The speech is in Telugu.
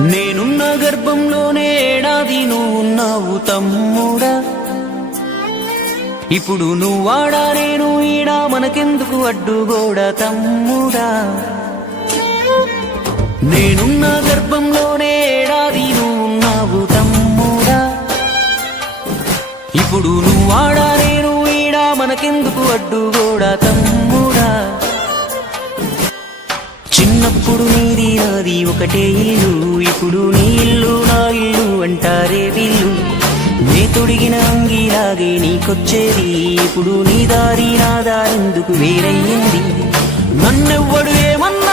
నేనున్న గర్భంలోనే ఏడాది నువ్వున్నావు తమ్ముడా. ఇప్పుడు నువ్వాడా నేను ఈడా, మనకెందుకు అడ్డుగోడ తమ్ముడా. నేనున్న గర్భంలోనే ఏడాది నువ్వున్నావు తమ్ముడా. ఇప్పుడు నువ్వాడా నేను ఈడా, మనకెందుకు అడ్డుగోడ తమ్ముడా. చిన్నప్పుడు నీది నాది ఒకటే ఇల్లు, ఇప్పుడు నీ ఇల్లు నా ఇల్లు అంటారే వీళ్ళు. నే తొడిగిన అంగీలాగే నీకొచ్చేది, ఇప్పుడు నీ దారి నా దారెందుకు వేరయ్యింది. నన్నెవ్వడు ఏమన్నా